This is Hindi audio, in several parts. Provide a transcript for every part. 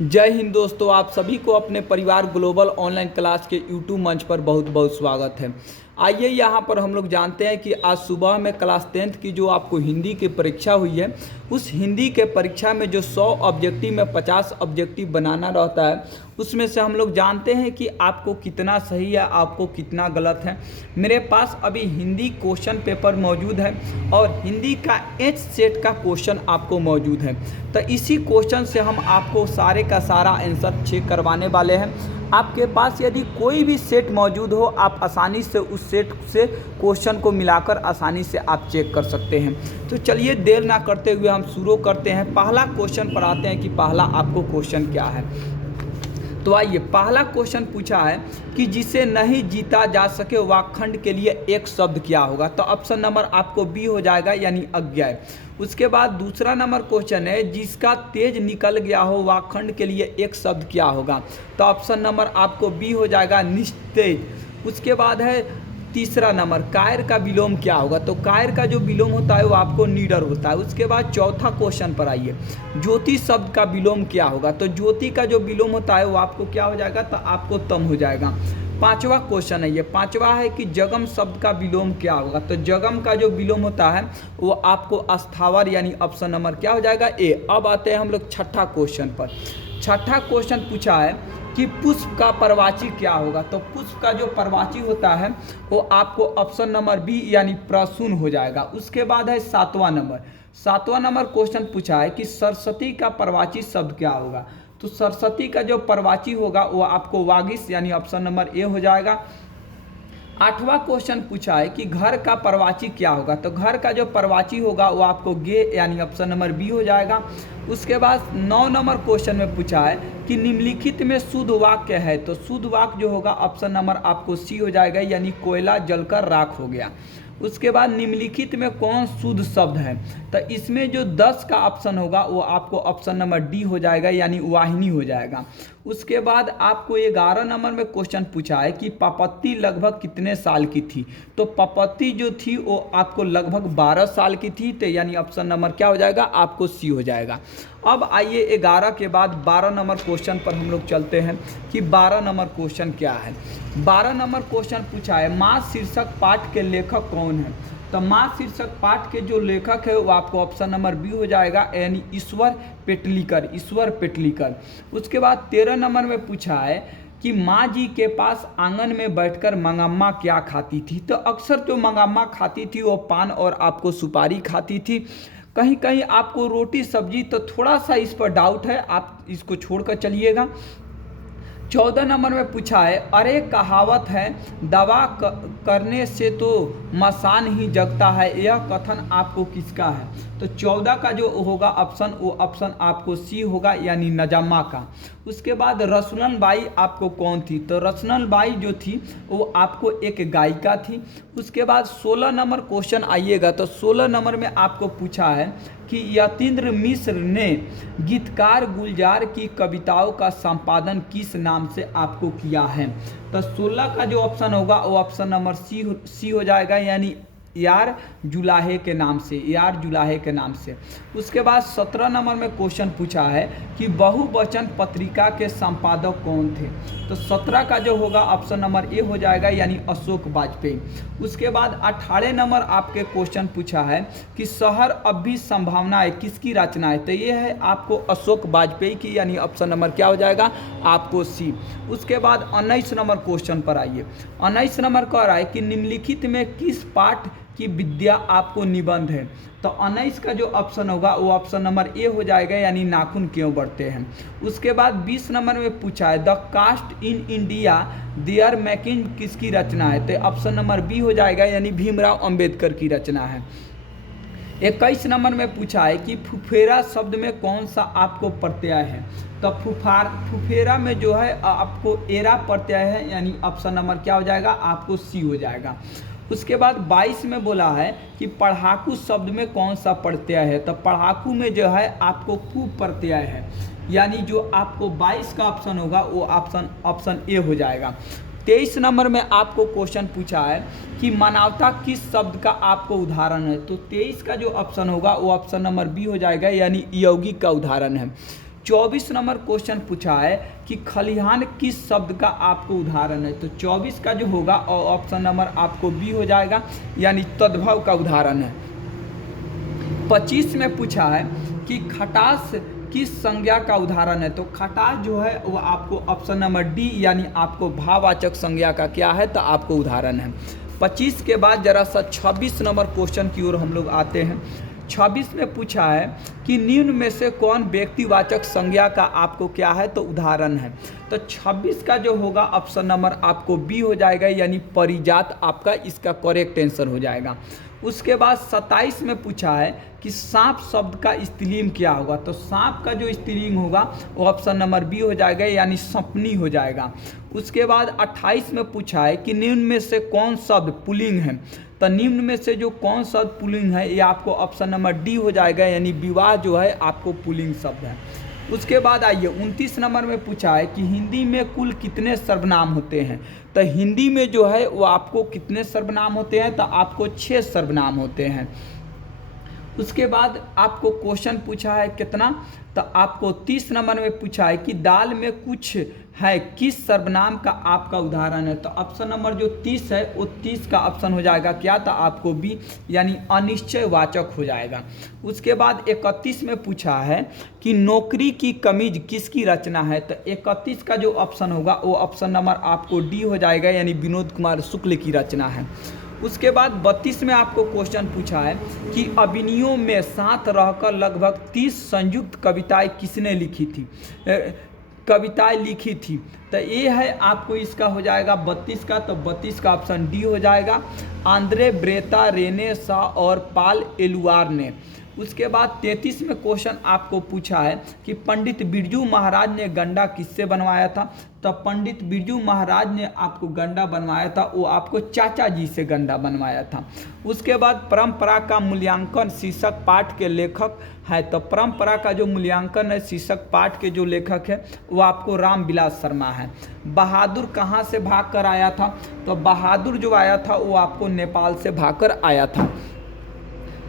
जय हिंद दोस्तों, आप सभी को अपने परिवार ग्लोबल ऑनलाइन क्लास के यूट्यूब मंच पर बहुत बहुत स्वागत है। आइए यहाँ पर हम लोग जानते हैं कि आज सुबह में क्लास 10th की जो आपको हिंदी की परीक्षा हुई है, उस हिंदी के परीक्षा में जो 100 ऑब्जेक्टिव में 50 ऑब्जेक्टिव बनाना रहता है, उसमें से हम लोग जानते हैं कि आपको कितना सही है, आपको कितना गलत है। मेरे पास अभी हिंदी क्वेश्चन पेपर मौजूद है और हिंदी का एच सेट का क्वेश्चन आपको मौजूद है। तो इसी क्वेश्चन से हम आपको सारे का सारा आंसर चेक करवाने वाले हैं। आपके पास यदि कोई भी सेट मौजूद हो, आप आसानी से उस सेट से क्वेश्चन को मिलाकर आसानी से आप चेक कर सकते हैं। तो चलिए देर ना करते हुए हम शुरू करते हैं। पहला क्वेश्चन पर आते हैं कि पहला आपको क्वेश्चन क्या है। तो आइए, पहला क्वेश्चन पूछा है कि जिसे नहीं जीता जा सके वाक्खंड के लिए एक शब्द क्या होगा। तो ऑप्शन नंबर आपको बी हो जाएगा, यानी अज्ञेय। उसके बाद दूसरा नंबर क्वेश्चन है, जिसका तेज निकल गया हो वाक्खंड के लिए एक शब्द क्या होगा। तो ऑप्शन नंबर आपको बी हो जाएगा, निस्तेज। उसके बाद है तीसरा नंबर, कायर का विलोम क्या होगा। तो कायर का जो विलोम होता है वो आपको नीडर होता है। उसके बाद चौथा क्वेश्चन पर आइए, ज्योति शब्द का विलोम क्या होगा। तो ज्योति का जो विलोम होता है वो आपको क्या हो जाएगा, तो आपको तम हो जाएगा। पांचवा क्वेश्चन है, ये पांचवा है कि जगम शब्द का विलोम क्या होगा। तो जगम का जो विलोम होता है वो आपको अस्थावर, यानी ऑप्शन नंबर क्या हो जाएगा, ए। अब आते हैं हम लोग छठा क्वेश्चन पर। छठा क्वेश्चन पूछा है कि पुष्प का परवाची क्या होगा। तो पुष्प का जो परवाची होता है वो आपको ऑप्शन नंबर बी, यानी प्रसून हो जाएगा। उसके बाद है सातवां नंबर क्वेश्चन पूछा है कि सरस्वती का परवाची शब्द क्या होगा। तो सरस्वती का जो परवाची होगा वो आपको वागिश, यानी ऑप्शन नंबर ए हो जाएगा। आठवां क्वेश्चन पूछा है कि घर का परवाची क्या होगा। तो घर का जो परवाची होगा वो आपको गे, यानी ऑप्शन नंबर बी हो जाएगा। उसके बाद 9 नंबर क्वेश्चन में पूछा है कि निम्नलिखित में शुद्ध वाक्य है। तो शुद्ध वाक्य जो होगा ऑप्शन नंबर आपको सी हो जाएगा, यानी कोयला जलकर राख हो गया। उसके बाद निम्नलिखित में कौन शुद्ध शब्द है। तो इसमें जो 10 का ऑप्शन होगा वो आपको ऑप्शन नंबर डी हो जाएगा, यानी वाहिनी हो जाएगा। उसके बाद आपको 11 नंबर में क्वेश्चन पूछा है कि पापत्ती लगभग कितने साल की थी। तो पापत्ती जो थी वो आपको लगभग 12 साल की थी, तो यानी ऑप्शन नंबर क्या हो जाएगा, आपको सी हो जाएगा। अब आइए 11 के बाद 12 नंबर क्वेश्चन पर हम लोग चलते हैं कि 12 नंबर क्वेश्चन क्या है। 12 नंबर क्वेश्चन पूछा है, माँ शीर्षक पाठ के लेखक कौन है। तो माँ शीर्षक पाठ के जो लेखक है वो आपको ऑप्शन नंबर बी हो जाएगा, यानी ईश्वर पेटलीकर। उसके बाद 13 नंबर में पूछा है कि माँ जी के पास आंगन में बैठकर मंगम्मा क्या खाती थी। तो अक्सर जो मंगम्मा खाती थी वो पान और आपको सुपारी खाती थी, कहीं कहीं आपको रोटी सब्जी। तो थोड़ा सा इस पर डाउट है, आप इसको छोड़कर चलिएगा। 14 नंबर में पूछा है, अरे कहावत है दवा करने से तो मसान ही जगता है, यह कथन आपको किसका है। तो 14 का जो होगा ऑप्शन, वो ऑप्शन आपको सी होगा, यानी नजामा का। उसके बाद रसलन बाई आपको कौन थी। तो रसलन बाई जो थी वो आपको एक गायिका थी। उसके बाद 16 नंबर क्वेश्चन आइएगा। तो 16 नंबर में आपको पूछा है कि यतीन्द्र मिश्र ने गीतकार गुलजार की कविताओं का संपादन किस नाम से आपको किया है। तो 16 का जो ऑप्शन होगा वो ऑप्शन नंबर सी हो जाएगा, यानी यार जुलाहे के नाम से। उसके बाद 17 नंबर में क्वेश्चन पूछा है कि बहुवचन पत्रिका के संपादक कौन थे। तो 17 का जो होगा ऑप्शन नंबर ए हो जाएगा, यानी अशोक वाजपेयी। उसके बाद 18 नंबर आपके क्वेश्चन पूछा है कि शहर अब भी संभावना है किसकी रचना है। तो ये है आपको अशोक वाजपेयी की, यानी ऑप्शन नंबर क्या हो जाएगा, आपको सी। उसके बाद 19 नंबर क्वेश्चन पर आइए। 19 नंबर कह रहा है कि निम्नलिखित में किस पाठ की विद्या आपको निबंध है। तो 19 का जो ऑप्शन होगा वो ऑप्शन नंबर ए हो जाएगा, यानी नाखून क्यों बढ़ते हैं। उसके बाद 20 नंबर में पूछा है the caste in India their making किसकी रचना है। तो ऑप्शन नंबर बी हो जाएगा, यानी भीमराव अंबेडकर की रचना है। 21 नंबर में पूछा है कि फुफेरा शब्द में कौन सा आपको प्रत्यय है। तो फुफेरा में जो है आपको एरा प्रत्यय है, यानी ऑप्शन नंबर क्या हो जाएगा, आपको सी हो जाएगा। उसके बाद 22 में बोला है कि पढ़ाकू शब्द में कौन सा प्रत्यय है। तो पढ़ाकू में जो है आपको कु प्रत्यय है, यानी जो आपको 22 का ऑप्शन होगा वो ऑप्शन ए हो जाएगा। 23 नंबर में आपको क्वेश्चन पूछा है कि मानवता किस शब्द का आपको उदाहरण है। तो 23 का जो ऑप्शन होगा वो ऑप्शन नंबर बी हो जाएगा, यानी यौगिक का उदाहरण है। 24 नंबर क्वेश्चन पूछा है कि खलिहान किस शब्द का आपको उदाहरण है। तो 24 का जो होगा और ऑप्शन नंबर आपको बी हो जाएगा, यानी तद्भव का उदाहरण है। 25 में पूछा है कि खटास किस संज्ञा का उदाहरण है। तो खटास जो है वो आपको ऑप्शन नंबर डी, यानी आपको भाववाचक संज्ञा का क्या है, तो आपको उदाहरण है। 25 के बाद जरा सा 26 नंबर क्वेश्चन की ओर हम लोग आते हैं। 26 में पूछा है कि निम्न में से कौन व्यक्तिवाचक संज्ञा का आपको क्या है, तो उदाहरण है। तो 26 का जो होगा ऑप्शन नंबर आपको बी हो जाएगा, यानी परिजात आपका इसका करेक्ट आंसर हो जाएगा। उसके बाद 27 में पूछा है कि सांप शब्द का स्त्रीलिंग क्या होगा। तो सांप का जो स्त्रीलिंग होगा वो ऑप्शन नंबर बी हो जाएगा, यानी सपनी हो जाएगा। उसके बाद 28 में पूछा है कि निम्न में से कौन शब्द पुल्लिंग है। तो निम्न में से जो कौन शब्द पुल्लिंग है ये आपको ऑप्शन नंबर डी हो जाएगा, यानी विवाह जो है आपको पुल्लिंग शब्द है। उसके बाद आइए 29 नंबर में पूछा है कि हिंदी में कुल कितने सर्वनाम होते हैं। तो हिंदी में जो है वो आपको कितने सर्वनाम होते हैं, तो आपको 6 सर्वनाम होते हैं। उसके बाद आपको क्वेश्चन पूछा है कितना, तो आपको 30 नंबर में पूछा है कि दाल में कुछ है किस सर्वनाम का आपका उदाहरण है। तो ऑप्शन नंबर जो 30 है वो 30 का ऑप्शन हो जाएगा क्या, तो आपको बी, यानी अनिश्चयवाचक हो जाएगा। उसके बाद 31 में पूछा है कि नौकरी की कमीज किसकी रचना है। तो 31 का जो ऑप्शन होगा वो ऑप्शन नंबर आपको डी हो जाएगा, यानी विनोद कुमार शुक्ल की रचना है। उसके बाद 32 में आपको क्वेश्चन पूछा है कि अभिनयों में साथ रहकर लगभग 30 संयुक्त कविताएं किसने लिखी थी, कविताएं लिखी थी। तो ये है आपको इसका हो जाएगा 32 का, तो 32 का ऑप्शन डी हो जाएगा, आंद्रे ब्रेता, रेने सा और पाल एलुआर ने। उसके बाद 33 में क्वेश्चन आपको पूछा है कि पंडित बिरजू महाराज ने गंडा किससे बनवाया था। तो पंडित बिरजू महाराज ने आपको गंडा बनवाया था, वो आपको चाचा जी से गंडा बनवाया था। उसके बाद परंपरा का मूल्यांकन शीर्षक पाठ के लेखक है। तो परंपरा का जो मूल्यांकन है शीर्षक पाठ के जो लेखक है वो आपको रामविलास शर्मा है। बहादुर कहाँ से भाग कर आया था। तो बहादुर जो आया था वो आपको नेपाल से भाग कर आया था।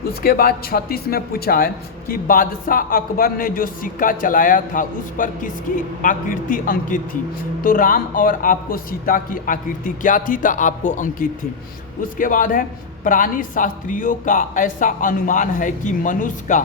उसके बाद 36 में पूछा है कि बादशाह अकबर ने जो सिक्का चलाया था उस पर किसकी आकृति अंकित थी। तो राम और आपको सीता की आकृति क्या थी, तो आपको अंकित थी। उसके बाद है प्राणी शास्त्रियों का ऐसा अनुमान है कि मनुष्य का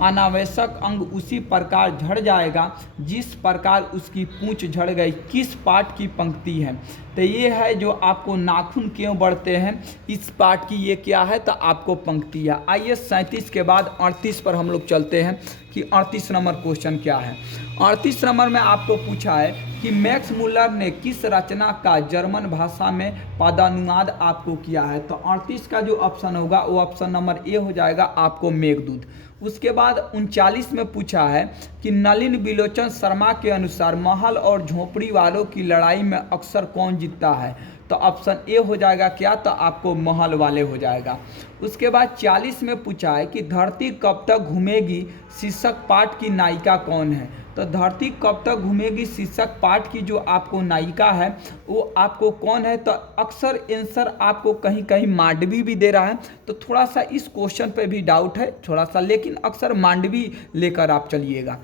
अनावश्यक अंग उसी प्रकार झड़ जाएगा जिस प्रकार उसकी पूंछ झड़ गई, किस पाठ की पंक्ति है। तो ये है जो आपको नाखून क्यों बढ़ते हैं, इस पाठ की ये क्या है, तो आपको पंक्ति है। आइए 37 के बाद 38 पर हम लोग चलते हैं कि 38 नंबर क्वेश्चन क्या है। 38 नंबर में आपको पूछा है कि मैक्स मुलर ने किस रचना का जर्मन भाषा में पदानुवाद आपको किया है। तो 38 का जो ऑप्शन होगा वो ऑप्शन नंबर ए हो जाएगा, आपको मेघदूत। उसके बाद 39 में पूछा है कि नलिन बिलोचन शर्मा के अनुसार महल और झोपड़ी वालों की लड़ाई में अक्सर कौन जीतता है। तो ऑप्शन ए हो जाएगा क्या, तो आपको महल वाले हो जाएगा। उसके बाद 40 में पूछा है कि धरती कब तक घूमेगी शीर्षक पाठ की नायिका कौन है। तो धरती कब तक घूमेगी शीर्षक पाठ की जो आपको नायिका है वो आपको कौन है। तो अक्सर आंसर आपको कहीं कहीं मांडवी भी दे रहा है, तो थोड़ा सा इस क्वेश्चन पे भी डाउट है थोड़ा सा, लेकिन अक्सर मांडवी लेकर आप चलिएगा।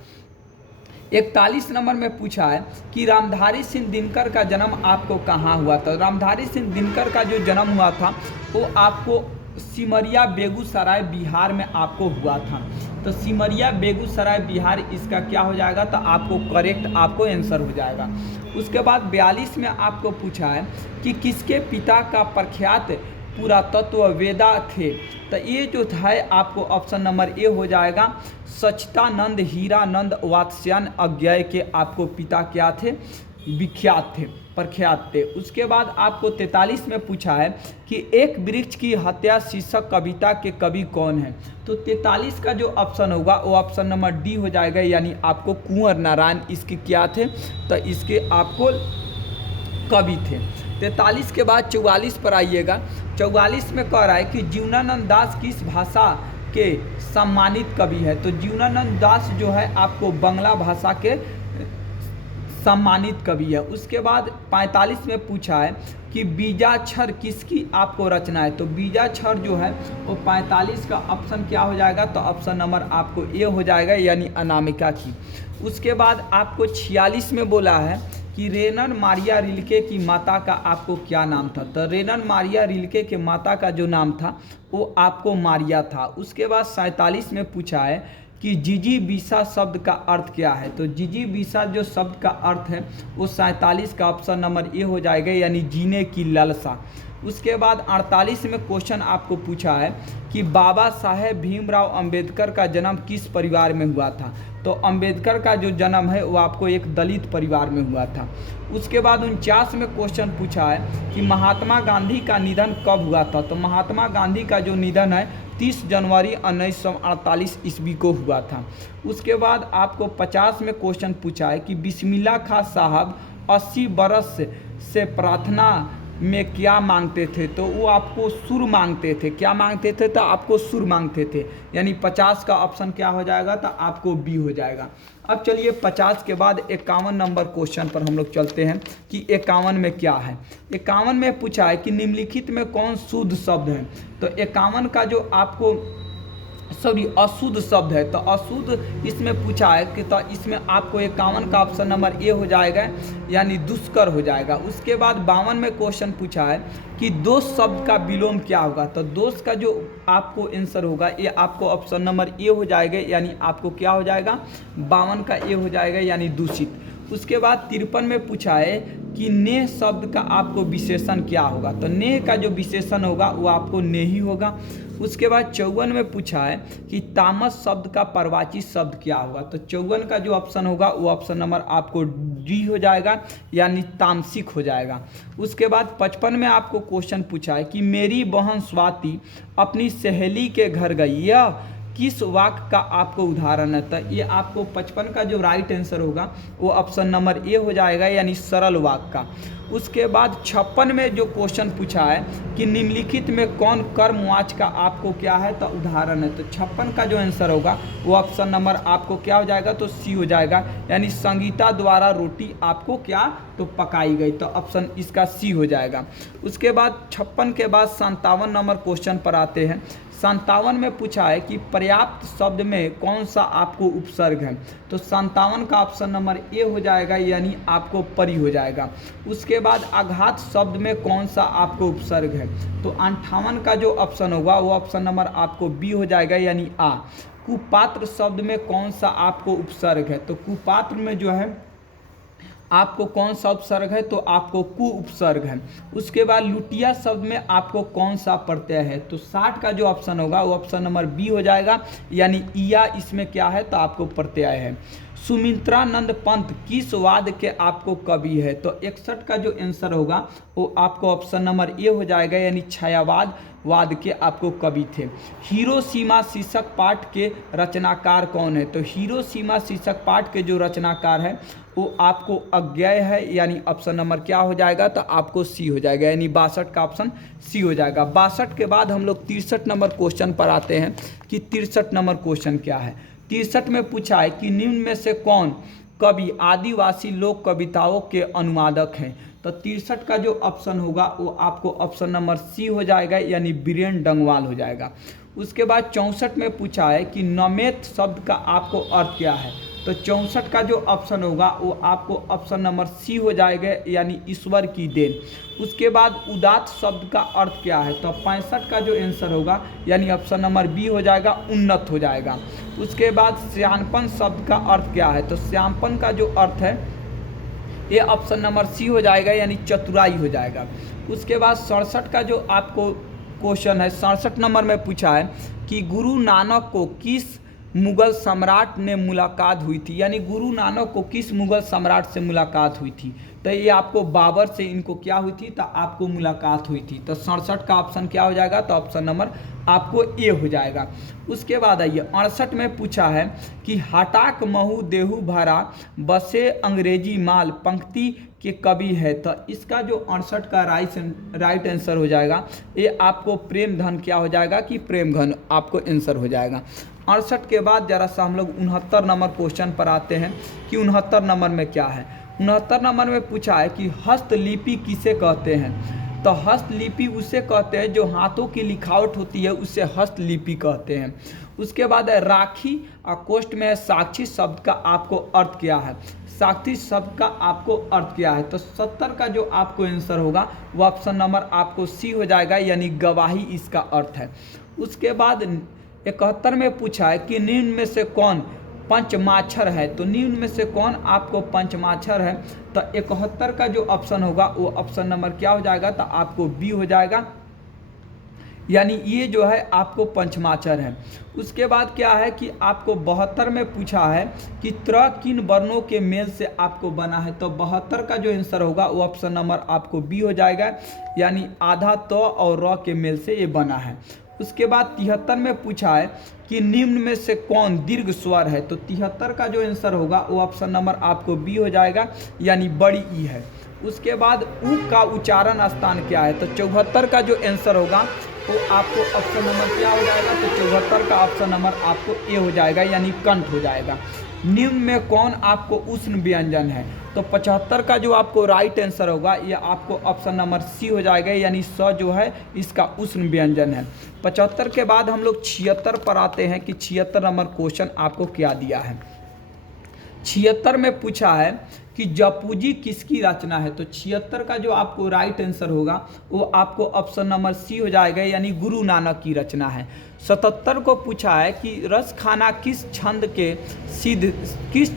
41 नंबर में पूछा है कि रामधारी सिंह दिनकर का जन्म आपको कहाँ हुआ था। रामधारी सिंह दिनकर का जो जन्म हुआ था वो आपको सिमरिया बेगूसराय बिहार में आपको हुआ था। तो सिमरिया बेगूसराय बिहार इसका क्या हो जाएगा, तो आपको करेक्ट आपको आंसर हो जाएगा। उसके बाद 42 में आपको पूछा है कि किसके पिता का प्रख्यात पुरातत्ववेदा थे। तो ये जो था आपको ऑप्शन नंबर ए हो जाएगा, सच्चिदानंद हीरानंद वात्स्यायन अज्ञेय के आपको पिता क्या थे, विख्यात थे, प्रख्यात थे। उसके बाद आपको 43 में पूछा है कि एक वृक्ष की हत्या शीर्षक कविता के कवि कौन है। तो 43 का जो ऑप्शन होगा वो ऑप्शन नंबर डी हो जाएगा, यानी आपको कुंवर नारायण इसके क्या थे, तो इसके आपको कवि थे। 43 के बाद 44 पर आइएगा। 44 में कह रहा है कि जीवनानंद दास किस भाषा के सम्मानित कवि है। तो जीवनानंद दास जो है आपको बांग्ला भाषा के सम्मानित कवि है। उसके बाद 45 में पूछा है कि बीजाक्षर किसकी आपको रचना है। तो बीजाक्षर जो है वो 45 का ऑप्शन क्या हो जाएगा, तो ऑप्शन नंबर आपको ए हो जाएगा, यानी अनामिका की। उसके बाद आपको 46 में बोला है कि रेनर मारिया रिल्के की माता का आपको क्या नाम था। तो रेनर मारिया रिल्के के माता का जो नाम था वो आपको मारिया था। उसके बाद 47 में पूछा है कि जिजीविसा शब्द का अर्थ क्या है। तो जिजीविसा जो शब्द का अर्थ है वो 47 का ऑप्शन नंबर ए हो जाएगा, यानी जीने की लालसा। उसके बाद 48 में क्वेश्चन आपको पूछा है कि बाबा साहेब भीमराव अंबेडकर का जन्म किस परिवार में हुआ था। तो अंबेडकर का जो जन्म है वो आपको एक दलित परिवार में हुआ था। उसके बाद 49 में क्वेश्चन पूछा है कि महात्मा गांधी का निधन कब हुआ था। तो महात्मा गांधी का जो निधन है 30 जनवरी 1948 ईस्वी को हुआ था। उसके बाद आपको 50 में क्वेश्चन पूछा है कि बिस्मिल्लाह खां साहब 80 बरस से प्रार्थना में क्या मांगते थे। तो वो आपको सुर मांगते थे। क्या मांगते थे, तो आपको सुर मांगते थे, यानी 50 का ऑप्शन क्या हो जाएगा, तो आपको बी हो जाएगा। अब चलिए 50 के बाद 51 नंबर क्वेश्चन पर हम लोग चलते हैं कि 51 में क्या है। 51 में पूछा है कि निम्नलिखित में कौन शुद्ध शब्द है। तो 51 का जो आपको अशुद्ध शब्द है, तो अशुद्ध इसमें पूछा है कि तो इसमें आपको 51 का ऑप्शन नंबर ए हो जाएगा, यानी दुष्कर हो जाएगा। उसके बाद 52 में क्वेश्चन पूछा है कि दोष शब्द का विलोम क्या होगा। तो दोष का जो आपको आंसर होगा ये आपको ऑप्शन नंबर ए हो जाएगा, यानी आपको क्या हो जाएगा, 52 का ए हो जाएगा, यानी दूषित। उसके बाद 53 में पूछा है कि नेह शब्द का आपको विशेषण क्या होगा। तो नेह का जो विशेषण होगा वो आपको नेही होगा। उसके बाद 54 में पूछा है कि तामस शब्द का पर्वाची शब्द क्या होगा। तो 54 का जो ऑप्शन होगा वो ऑप्शन नंबर आपको डी हो जाएगा, यानी तामसिक हो जाएगा। उसके बाद 55 में आपको क्वेश्चन पूछा है कि मेरी बहन स्वाति अपनी सहेली के घर गई, यह किस वाक्य का आपको उदाहरण है। तो ये आपको 55 का जो राइट आंसर होगा वो ऑप्शन नंबर ए हो जाएगा, यानी सरल वाक्य का। उसके बाद 56 में जो क्वेश्चन पूछा है कि निम्नलिखित में कौन कर्मवाच का आपको क्या है, तो उदाहरण है। तो 56 का जो आंसर होगा वो ऑप्शन नंबर आपको क्या हो जाएगा, तो सी हो जाएगा, यानी संगीता द्वारा रोटी आपको क्या, तो पकाई गई। तो ऑप्शन इसका सी हो जाएगा। उसके बाद 56 के बाद 57 नंबर क्वेश्चन पर आते हैं। 57 में पूछा है कि पर्याप्त शब्द में कौन सा आपको उपसर्ग है। तो 57 का ऑप्शन नंबर ए हो जाएगा, यानी आपको परी हो जाएगा। उसके बाद आघात शब्द में कौन सा आपको उपसर्ग है। तो 58 का जो ऑप्शन होगा वो ऑप्शन नंबर आपको बी हो जाएगा, यानी आ। कुपात्र शब्द में कौन सा आपको उपसर्ग है। तो कुपात्र में जो है आपको कौन सा उपसर्ग है, तो आपको कु उपसर्ग है। उसके बाद लुटिया शब्द में आपको कौन सा प्रत्यय है। तो 60 का जो ऑप्शन होगा वो ऑप्शन नंबर बी हो जाएगा, यानी इया इसमें क्या है, तो आपको प्रत्यय है। सुमित्रानंद पंत किस वाद के आपको कवि है। तो 61 का जो आंसर होगा वो आपको ऑप्शन नंबर ए हो जाएगा, यानी छायावाद वाद के आपको कवि थे। हिरोशिमा शीर्षक पाठ के रचनाकार कौन है। तो हिरोशिमा शीर्षक पाठ के जो रचनाकार है वो आपको अज्ञेय है, यानी ऑप्शन नंबर क्या हो जाएगा, तो आपको सी हो जाएगा, यानी 62 का ऑप्शन सी हो जाएगा। 62 के बाद हम लोग 63 नंबर क्वेश्चन पर आते हैं कि 63 नंबर क्वेश्चन क्या है। 63 में पूछा है कि निम्न में से कौन कवि आदिवासी लोक कविताओं के अनुवादक हैं। तो 63 का जो ऑप्शन होगा वो आपको ऑप्शन नंबर सी हो जाएगा, यानी बीरेन डंगवाल हो जाएगा। उसके बाद 64 में पूछा है कि नमेत शब्द का आपको अर्थ क्या है। तो 64 का जो ऑप्शन होगा वो आपको ऑप्शन नंबर सी हो जाएगा, यानी ईश्वर की देन। उसके बाद उदात्त शब्द का अर्थ क्या है। तो 65 का जो आंसर होगा, यानी ऑप्शन नंबर बी हो जाएगा, उन्नत हो जाएगा। उसके बाद श्यानपन शब्द का अर्थ क्या है। तो श्यामपन का जो अर्थ है ये ऑप्शन नंबर सी हो जाएगा, यानी चतुराई हो जाएगा। उसके बाद 67 का जो आपको क्वेश्चन है, 67 नंबर में पूछा है कि गुरु नानक को किस मुगल सम्राट ने मुलाकात हुई थी, यानी गुरु नानक को किस मुगल सम्राट से मुलाकात हुई थी। तो ये आपको बाबर से इनको क्या हुई थी, तो आपको मुलाकात हुई थी। तो 67 का ऑप्शन क्या हो जाएगा, तो ऑप्शन नंबर आपको ए हो जाएगा। उसके बाद आइए 68 में पूछा है कि हटाक महू देहू भरा बसे अंग्रेजी माल पंक्ति के कवि है। तो इसका जो 68 का राइट आंसर हो जाएगा, ये आपको प्रेम धन क्या हो जाएगा, कि प्रेम घन आपको आंसर हो जाएगा। 68 के बाद जरा सा हम लोग 69 नंबर क्वेश्चन पर आते हैं कि 69 नंबर में क्या है। 69 नंबर में पूछा है कि हस्तलिपि किसे कहते हैं। तो हस्तलिपि उसे कहते हैं जो हाथों की लिखावट होती है, उसे हस्तलिपि कहते हैं। उसके बाद है राखी और कोष्ठ में है साक्षी शब्द का आपको अर्थ क्या है। साक्षी शब्द का आपको अर्थ क्या है, तो 70 का जो आपको आंसर होगा वो ऑप्शन नंबर आपको सी हो जाएगा, यानी गवाही इसका अर्थ है। उसके बाद 71 में पूछा है कि निम्न में से कौन पंचमाक्षर है, तो निम्न में से कौन आपको पंचमाक्षर है, तो 71 का जो ऑप्शन होगा वो ऑप्शन नंबर क्या हो जाएगा, तो आपको बी हो जाएगा, यानी ये जो है आपको पंचमाक्षर है। उसके बाद क्या है कि आपको 72 में पूछा है कि त्र किन वर्णों के मेल से आपको बना है, तो 72 का जो आंसर होगा वो ऑप्शन नंबर आपको बी हो जाएगा, यानी आधा त और र के मेल से ये बना है। उसके बाद 73 में पूछा है कि निम्न में से कौन दीर्घ स्वर है, तो 73 का जो आंसर होगा वो ऑप्शन नंबर आपको बी हो जाएगा, यानी बड़ी ई है। उसके बाद उ का उच्चारण स्थान क्या है, तो 74 का जो आंसर होगा वो आपको ऑप्शन नंबर क्या हो जाएगा, तो 74 का ऑप्शन नंबर आपको ए हो जाएगा, यानी कंठ हो जाएगा। निम्न में कौन आपको उष्ण व्यंजन है, तो 75 का जो आपको राइट आंसर होगा ये आपको ऑप्शन नंबर सी हो जाएगा, यानी स जो है इसका उष्ण व्यंजन है। 75 के बाद हम लोग 76 पर आते हैं कि 76 नंबर क्वेश्चन आपको क्या दिया है। 76 में पूछा है कि जपूजी किसकी रचना है, तो 76 का जो आपको राइट आंसर होगा वो आपको ऑप्शन नंबर सी हो जाएगा, यानी गुरु नानक की रचना है। 77 को पूछा है कि रस खाना किस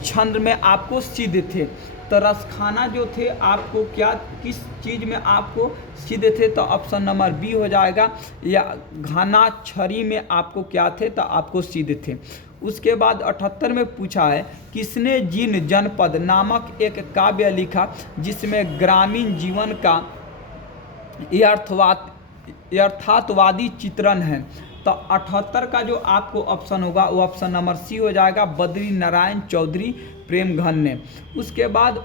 छंद में आपको सिद्ध थे, तो रस खाना जो थे आपको क्या किस चीज़ में आपको सिद्ध थे, तो ऑप्शन नंबर बी हो जाएगा, या घाना छड़ी में आपको क्या थे, तो आपको सिद्ध थे। उसके बाद 78 में पूछा है किसने जिन जनपद नामक एक काव्य लिखा जिसमें ग्रामीण जीवन का यथार्थवादी चित्रण है, तो 78 का जो आपको ऑप्शन होगा वो ऑप्शन नंबर सी हो जाएगा, बद्री नारायण चौधरी प्रेमघन ने। उसके बाद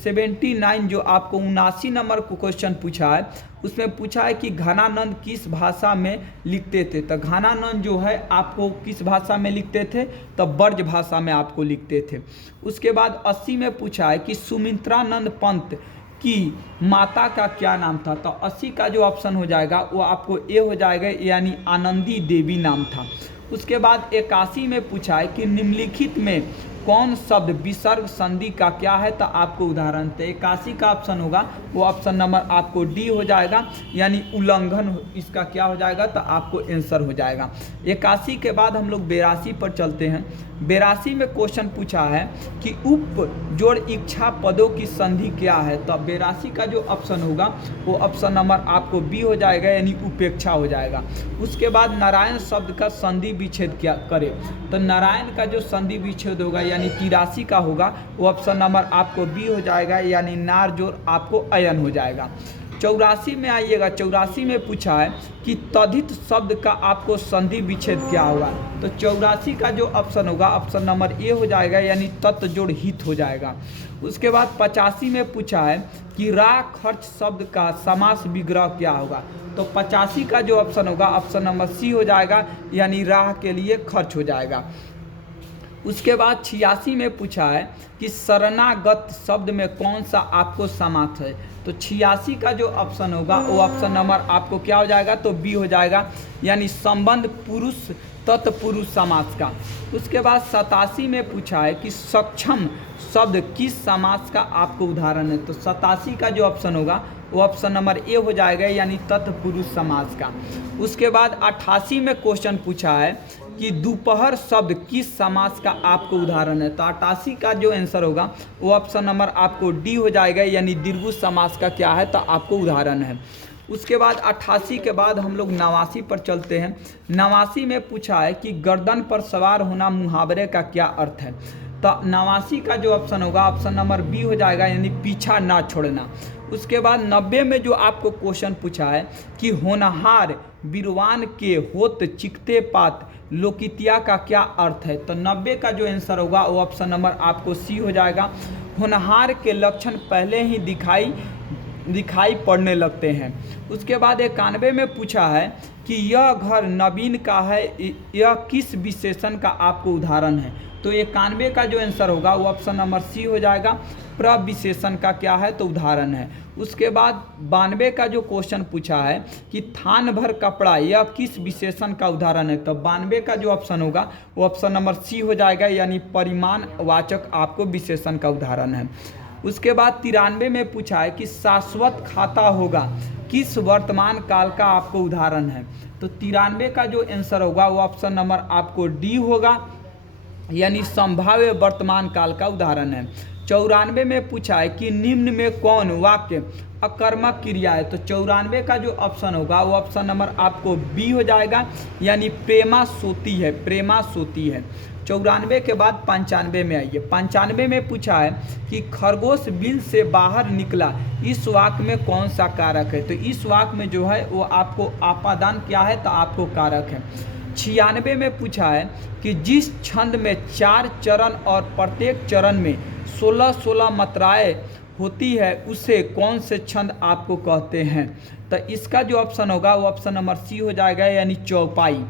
79 जो आपको 79 नंबर को क्वेश्चन पूछा है उसमें पूछा है कि घनानंद किस भाषा में लिखते थे, तो घनानंद जो है आपको किस भाषा में लिखते थे, तो ब्रज भाषा में आपको लिखते थे। उसके बाद 80 में पूछा है कि सुमित्रानंद पंत की माता का क्या नाम था, तो 80 का जो ऑप्शन हो जाएगा वो आपको ए हो जाएगा, यानी आनंदी देवी नाम था। उसके बाद 81 में पूछा है कि निम्नलिखित में कौन शब्द विसर्ग संधि का क्या है, तो आपको उदाहरण थे 81 का ऑप्शन होगा वो ऑप्शन नंबर आपको डी हो जाएगा, यानी उल्लंघन इसका क्या हो जाएगा, तो आपको आंसर हो जाएगा। 81 के बाद हम लोग 82 पर चलते हैं। 82 में क्वेश्चन पूछा है कि उप जोड़ इच्छा पदों की संधि क्या है, तो 82 का जो ऑप्शन होगा वो ऑप्शन नंबर आपको बी हो जाएगा, यानी उपेक्षा हो जाएगा। उसके बाद नारायण शब्द का संधि विच्छेद क्या करे, तो नारायण का जो संधि विच्छेद होगा यानी 83 का होगा वो ऑप्शन नंबर आपको बी हो जाएगा, यानी नार जोड़ आपको अयन हो जाएगा। 84 में आइएगा, 84 में पूछा है कि तद्धित शब्द का आपको संधि विच्छेद क्या होगा, तो 84 का जो ऑप्शन होगा ऑप्शन नंबर ए हो जाएगा, यानी तत्व जोड़ हित हो जाएगा। उसके बाद 85 में पूछा है कि राह खर्च शब्द का समास विग्रह क्या होगा, तो 85 का जो ऑप्शन होगा ऑप्शन नंबर सी हो जाएगा, यानी राह के लिए खर्च हो जाएगा। उसके बाद 86 में पूछा है कि शरणागत शब्द में कौन सा आपको समास है, तो 86 का जो ऑप्शन होगा वो ऑप्शन नंबर आपको क्या हो जाएगा, तो बी हो जाएगा, यानी संबंध पुरुष तत्पुरुष समास का। उसके बाद 87 में पूछा है कि सक्षम शब्द किस समास का आपको उदाहरण है, तो 87 का जो ऑप्शन होगा वो ऑप्शन नंबर ए हो जाएगा, यानी तत्पुरुष समास का। उसके बाद 88 में क्वेश्चन पूछा है कि दोपहर शब्द किस समास का आपको उदाहरण है, तो 88 का जो आंसर होगा वो ऑप्शन नंबर आपको डी हो जाएगा, यानी दीर्घ समास का क्या है, तो आपको उदाहरण है। उसके बाद 88 के बाद हम लोग 89 पर चलते हैं। 89 में पूछा है कि गर्दन पर सवार होना मुहावरे का क्या अर्थ है, तो 89 का जो ऑप्शन होगा ऑप्शन नंबर बी हो जाएगा, यानी पीछा ना छोड़ना। उसके बाद 90 में जो आपको क्वेश्चन पूछा है कि होनहार बिरवान के होत चिकते पात लोकितिया का क्या अर्थ है, तो 90 का जो आंसर होगा वो ऑप्शन नंबर आपको सी हो जाएगा। होनहार के लक्षण पहले ही दिखाई पड़ने लगते हैं। उसके बाद 91 में पूछा है कि यह घर नवीन का है, यह किस विशेषण का आपको उदाहरण है, तो 91 का जो आंसर होगा वो ऑप्शन नंबर सी हो जाएगा। प्रविशेषण का क्या है तो उदाहरण है। उसके बाद 92 का जो क्वेश्चन पूछा है कि थान भर कपड़ा यह किस विशेषण का उदाहरण है, तो 92 का जो ऑप्शन होगा वो ऑप्शन नंबर सी हो जाएगा, यानी परिमाणवाचक आपको विशेषण का उदाहरण है। उसके बाद 93 में पूछा है कि शाश्वत खाता होगा किस वर्तमान काल का आपको उदाहरण है, तो 93 का जो आंसर होगा वो ऑप्शन नंबर आपको डी होगा, यानी संभाव्य वर्तमान काल का उदाहरण है। 94 में पूछा है कि निम्न में कौन वाक्य अकर्मक क्रिया है, तो 94 का जो ऑप्शन होगा वो ऑप्शन नंबर आपको बी हो जाएगा, यानी प्रेमा सोती है, प्रेमा सोती है। 94 के बाद 95 में आइए। 95 में पूछा है कि खरगोश बिल से बाहर निकला, इस वाक्य में कौन सा कारक है, तो इस वाक्य में जो है वो आपको आपादान क्या है तो आपको कारक है। 96 में पूछा है कि जिस छंद में 4 चरण और प्रत्येक चरण में 16-16 मात्राएं होती है उसे कौन से छंद आपको कहते हैं, तो इसका जो ऑप्शन होगा वो ऑप्शन नंबर सी हो जाएगा, यानी चौपाई।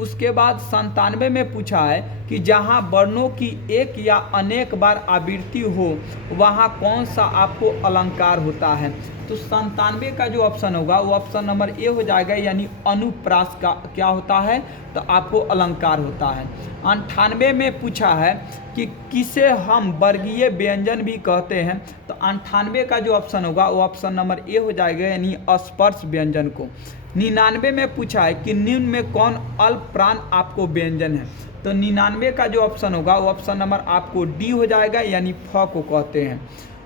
उसके बाद 97 में पूछा है कि जहां वर्णों की एक या अनेक बार आवृत्ति हो वहां कौन सा आपको अलंकार होता है, तो 97 का जो ऑप्शन होगा वो ऑप्शन नंबर ए हो जाएगा, यानी अनुप्रास का क्या होता है तो आपको अलंकार होता है। 98 में पूछा है कि किसे हम वर्गीय व्यंजन भी कहते हैं, तो 98 का जो ऑप्शन होगा वो ऑप्शन नंबर ए हो जाएगा, यानी अस्पर्श व्यंजन को। 99 में पूछा है कि निम्न में कौन अल्प प्राण आपको व्यंजन है, तो 99 का जो ऑप्शन होगा वो ऑप्शन नंबर आपको डी हो जाएगा, यानी फ को कहते हैं।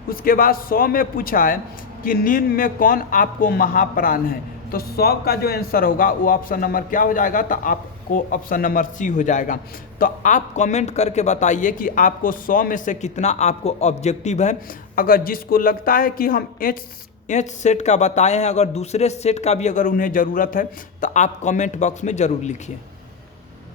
उसके बाद 100 में पूछा है कि निम्न में कौन आपको महाप्राण है, तो 100 का जो आंसर होगा वो ऑप्शन नंबर क्या हो जाएगा, तो आपको ऑप्शन नंबर सी हो जाएगा। तो आप कमेंट करके बताइए कि आपको 100 में से कितना आपको ऑब्जेक्टिव है। अगर जिसको लगता है कि हम एच सेट का बताए हैं, अगर दूसरे सेट का भी अगर उन्हें ज़रूरत है तो आप कमेंट बॉक्स में ज़रूर लिखिए।